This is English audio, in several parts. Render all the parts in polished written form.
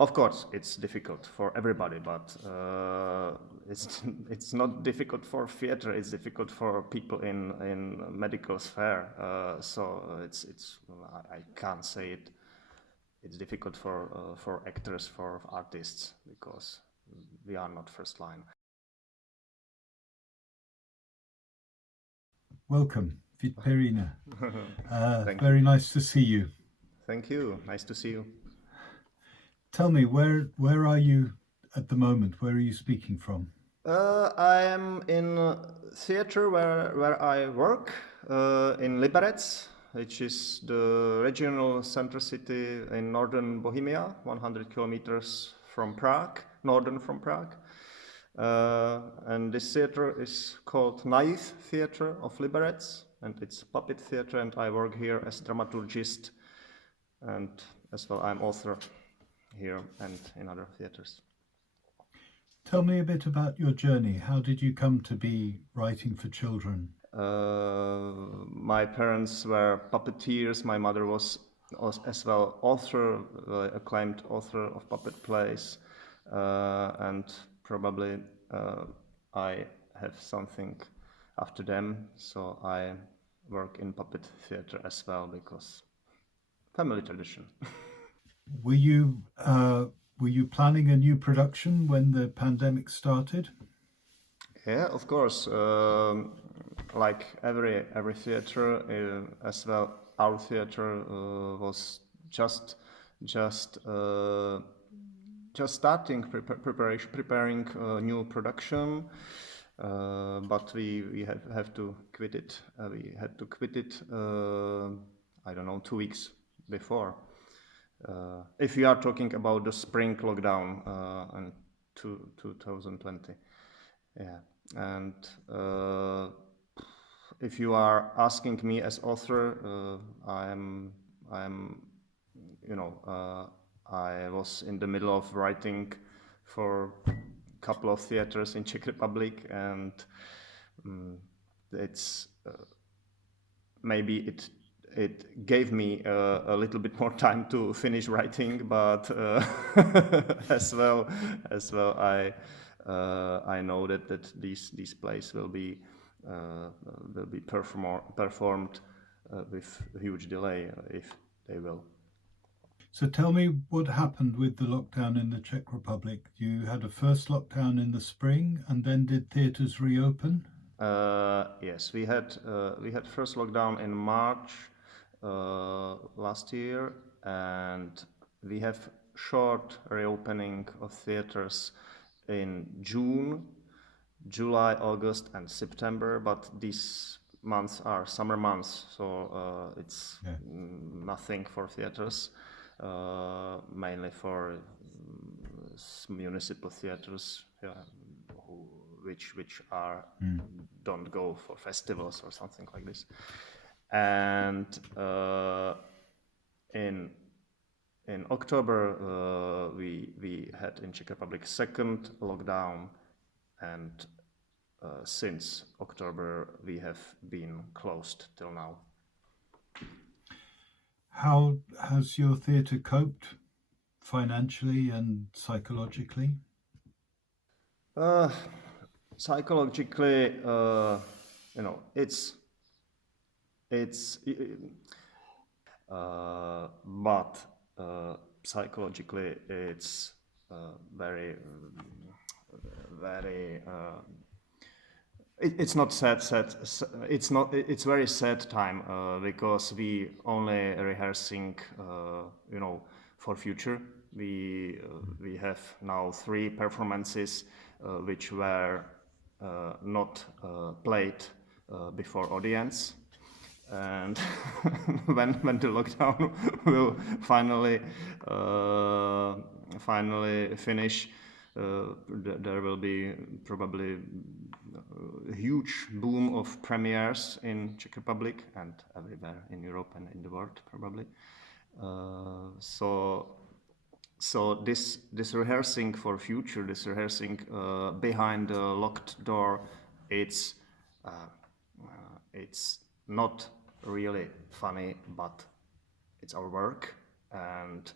Of course, it's difficult for everybody, but it's not difficult for theater. It's difficult for people in medical sphere. So I can't say it. It's difficult for actors, for artists, because we are not first line. Welcome, Vít Peřina. Very nice to see you. Thank you. Nice to see you. Tell me, where are you at the moment? Where are you speaking from? I am in theater where I work in Liberec, which is the regional center city in northern Bohemia, 100 kilometers from Prague, northern from Prague. And this theater is called Naiv Theater of Liberec, and it's puppet theater, and I work here as dramaturgist, and as well I'm author here and in other theaters. Tell me a bit about your journey. How did you come to be writing for children? My parents were puppeteers. My mother was as well author, acclaimed author of puppet plays, and probably I have something after them, so I work in puppet theater as well, because family tradition. Were you planning a new production when the pandemic started? Yeah, of course. Like every theater, as well, our theater was just starting preparing a new production, but we have to quit it. We had to quit it. I don't know, 2 weeks before. If we are talking about the spring lockdown in 2020, yeah, and if you are asking me as author, I was in the middle of writing for a couple of theaters in Czech Republic, and it's maybe it gave me a little bit more time to finish writing, but as well I know that these plays will be performed with huge delay, if they will. So tell me what happened with the lockdown in the Czech Republic. You had a first lockdown in the spring, and then did theatres reopen? Yes, we had first lockdown in March last year, and we have short reopening of theaters in June, July, August, and September. But these months are summer months, so it's nothing for theaters. Mainly for municipal theaters, which are don't go for festivals or something like this. And in October we had in Czech Republic second lockdown, and since October we have been closed till now. How has your theatre coped financially and psychologically? Psychologically, but psychologically it's very. It's not sad. It's not. It's very sad time because we only rehearsing, for future. We have now 3 performances which were not played before audience, and when the lockdown will finally finish. There will be probably a huge boom of premieres in Czech Republic and everywhere in Europe and in the world probably. So this rehearsing for future, this rehearsing behind the locked door, it's not really funny, but it's our work, and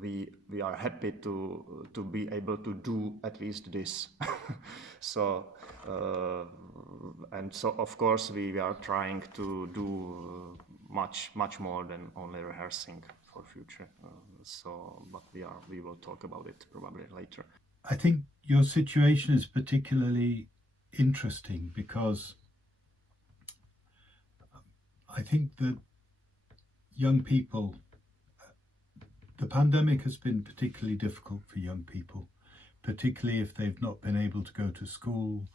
we are happy to be able to do at least this. So and so of course we are trying to do much more than only rehearsing for future. But we will talk about it probably later. I think your situation is particularly interesting because I think that young people, the pandemic has been particularly difficult for young people, particularly if they've not been able to go to school.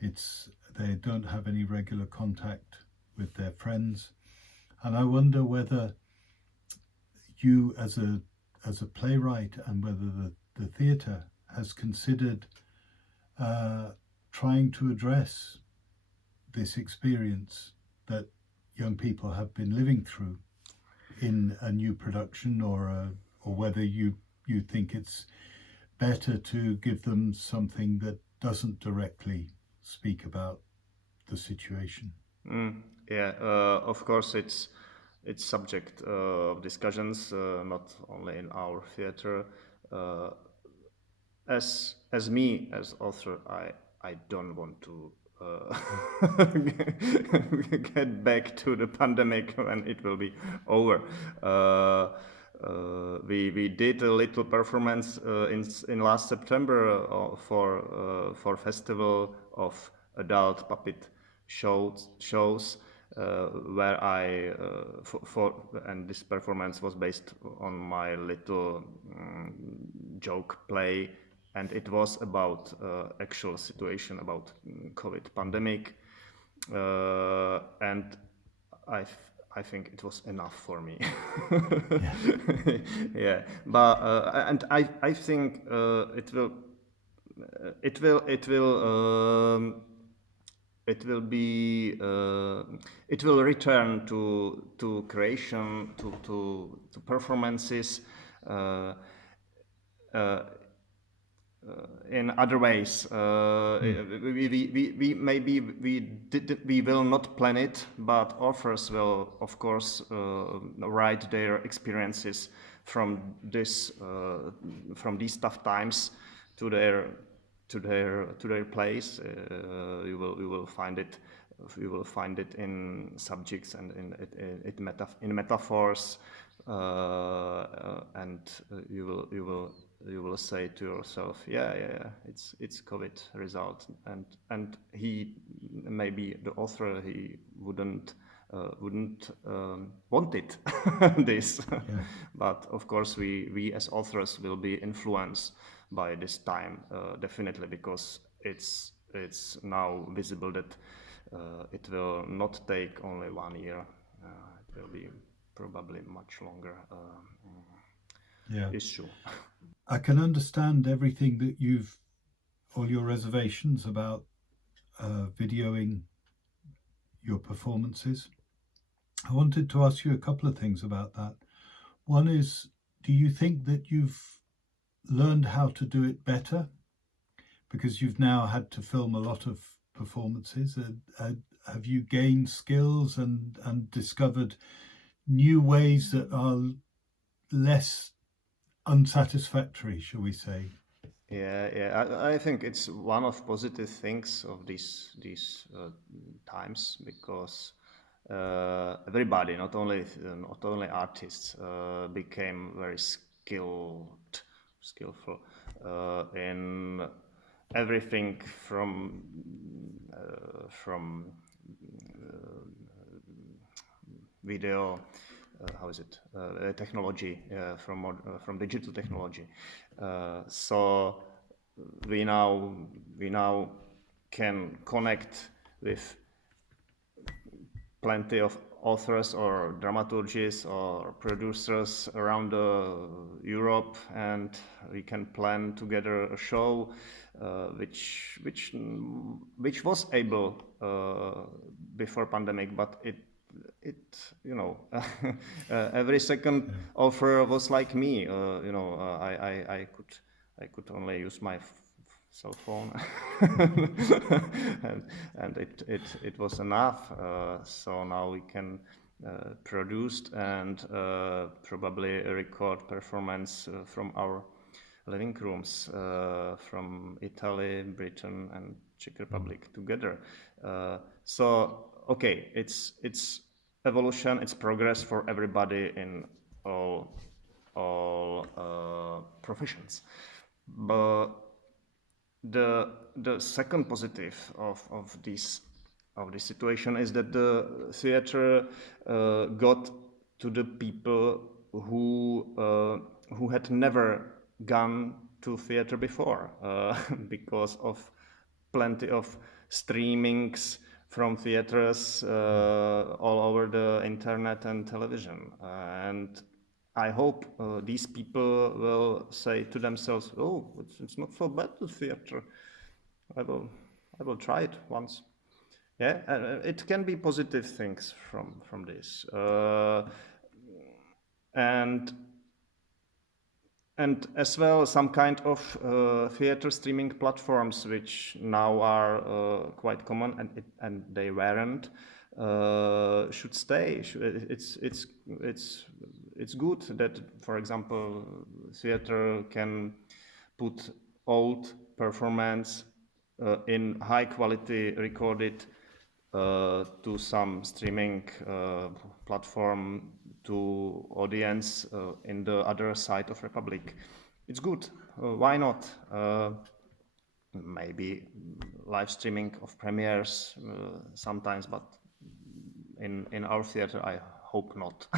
They don't have any regular contact with their friends. And I wonder whether you as a playwright and whether the theatre has considered trying to address this experience that young people have been living through in a new production, or whether you think it's better to give them something that doesn't directly speak about the situation. Of course it's subject of discussions, not only in our theater. As me as author, I don't want to get back to the pandemic when it will be over. We did a little performance in last September for festival of adult puppet shows where I and this performance was based on my little joke play. And it was about actual situation about COVID pandemic, and I think it was enough for me. Yeah, but and I think it will return to creation, to performances. In other ways, we will not plan it, but authors will, of course, write their experiences from these tough times to their plays. You will find it. You will find it in subjects and in metaphors, and you will say to yourself, yeah, it's COVID result, and he, maybe the author, he wouldn't want it this, but of course we as authors will be influenced by this time, definitely, because it's now visible that it will not take only 1 year. It will be probably much longer issue. I can understand everything that all your reservations about videoing your performances. I wanted to ask you a couple of things about that. One is, do you think that you've learned how to do it better because you've now had to film a lot of performances? Have you gained skills and discovered new ways that are less unsatisfactory, shall we say? I think it's one of positive things of these times, because everybody, not only artists, became very skillful in everything from video. Technology, from digital technology. So we now can connect with plenty of authors or dramaturgists or producers around Europe, and we can plan together a show which was able before pandemic, but it every second offer was like me. I could only use my cell phone, and it was enough. So now we can produced and probably record performance from our living rooms from Italy, Britain, and Czech Republic together. So okay, it's evolution, it's progress for everybody in all professions. But the second positive of this situation is that the theater got to the people who had never gone to theater before because of plenty of streamings from theaters all over the internet and television. And I hope these people will say to themselves, "Oh, it's not so bad, the theater. I will try it once." Yeah, it can be positive things from this, and as well some kind of theater streaming platforms which now are quite common and they weren't should stay. It's good that, for example, theater can put old performance in high quality recorded to some streaming platform to audience in the other side of Republic. It's good. Why not? Maybe live streaming of premieres sometimes, but in our theater, I hope not.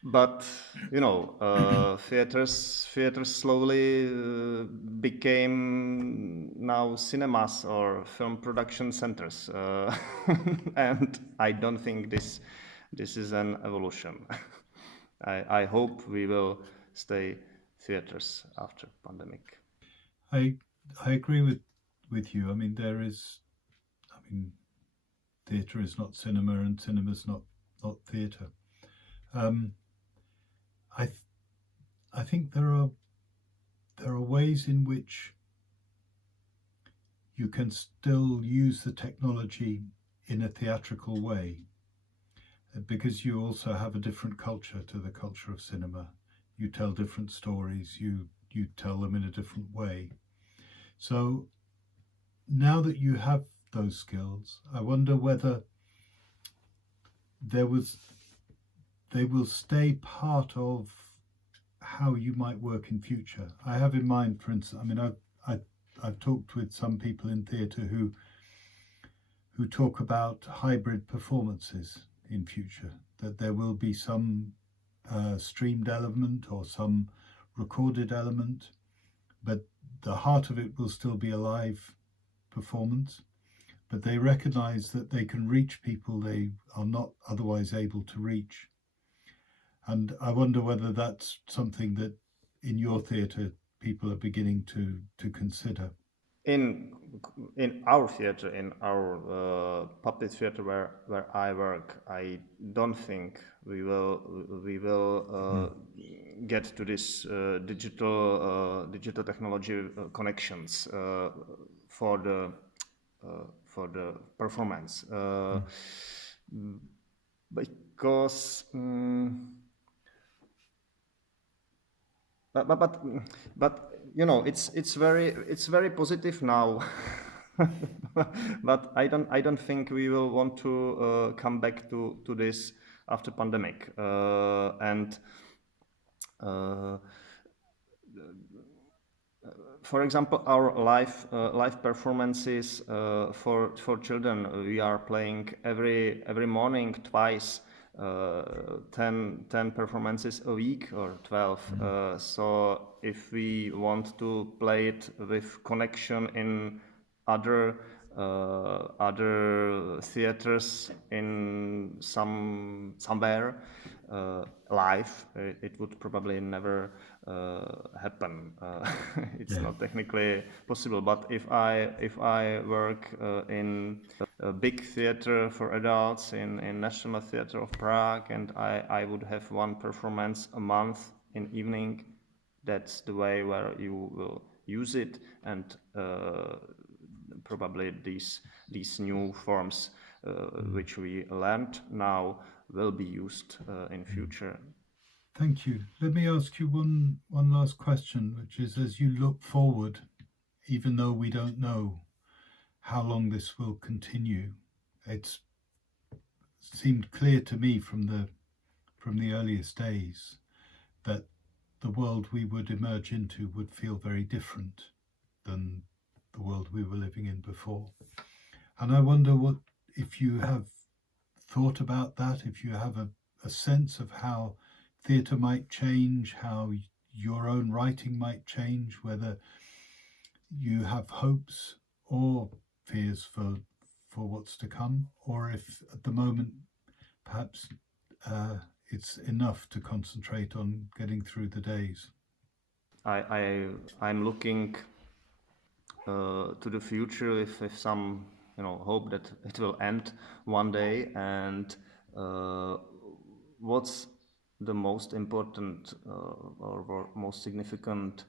But you know, theaters slowly became now cinemas or film production centers, and I don't think this is an evolution. I hope we will stay theaters after pandemic. I agree with you. I mean, theatre is not cinema, and cinema is not theatre. I think there are ways in which you can still use the technology in a theatrical way, because you also have a different culture to the culture of cinema. You tell different stories, you tell them in a different way. So now that you have those skills, I wonder whether they will stay part of how you might work in future. I have in mind, for instance, I mean, I've talked with some people in theatre who talk about hybrid performances in future, that there will be some streamed element or some recorded element, but the heart of it will still be a live performance. But they recognize that they can reach people they are not otherwise able to reach. And I wonder whether that's something that in your theatre people are beginning to consider. In our theatre, in our puppet theatre where I work, I don't think we will get to this digital technology connections for the performance because. But you know, it's very positive now. But I don't think we will want to come back to this after pandemic. For example, our live performances for children, we are playing every morning twice. 10 performances a week or 12. So if we want to play it with connection in other theaters in somewhere live, it would probably never happen. It's not technically possible. But if I work in a big theater for adults in National Theatre of Prague, and I would have one performance a month in evening, that's the way where you will use it, and probably these new forms which we learned now will be used in future. Thank you. Let me ask you one last question, which is, as you look forward, even though we don't know how long this will continue, it's seemed clear to me from the earliest days that the world we would emerge into would feel very different than the world we were living in before. And I wonder if you have thought about that, if you have a sense of how theatre might change, how your own writing might change, whether you have hopes or fears for what's to come, or if at the moment perhaps it's enough to concentrate on getting through the days. I'm looking to the future with some hope that it will end one day, and what's the most important or most significant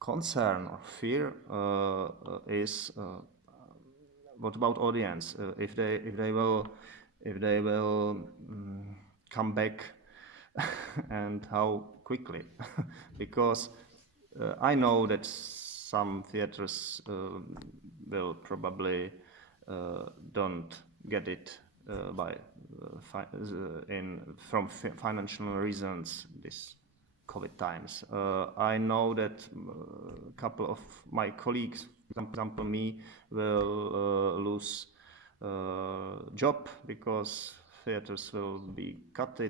concern or fear is what about audience? If they will come back, and how quickly? Because I know that some theaters will probably don't get it from financial reasons this COVID times. I know that a couple of my colleagues, for example me, will lose job because theaters will be cut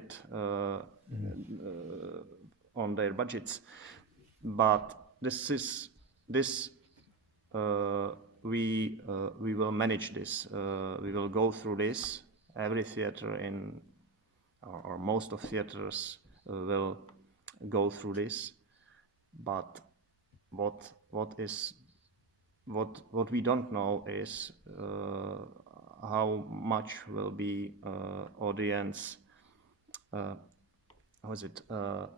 on their budgets. But we will manage this. We will go through this. Every theater or most of theaters will go through this. But what we don't know is how much will be audience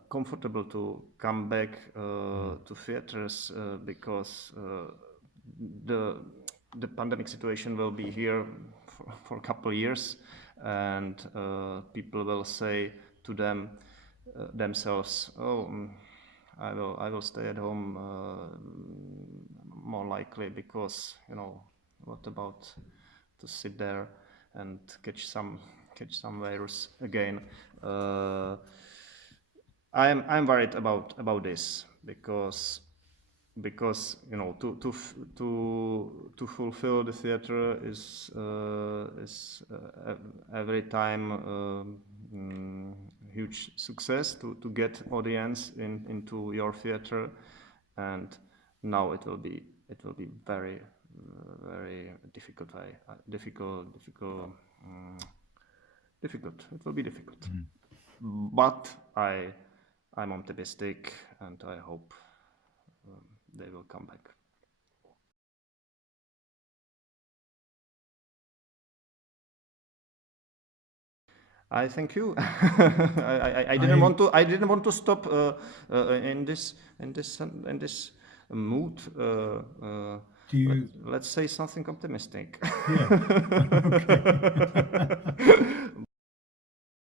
comfortable to come back to theaters because the pandemic situation will be here for a couple of years, and people will say to themselves, I will stay at home more likely, because what about to sit there and catch some virus again. I'm worried about this because to fulfill the theater is every time huge success to get audience into your theater, and now it will be very difficult. It will be difficult, but I'm optimistic, and I hope they will come back. I thank you. I didn't want to stop in this mood. Let's say something optimistic. Yeah. Okay.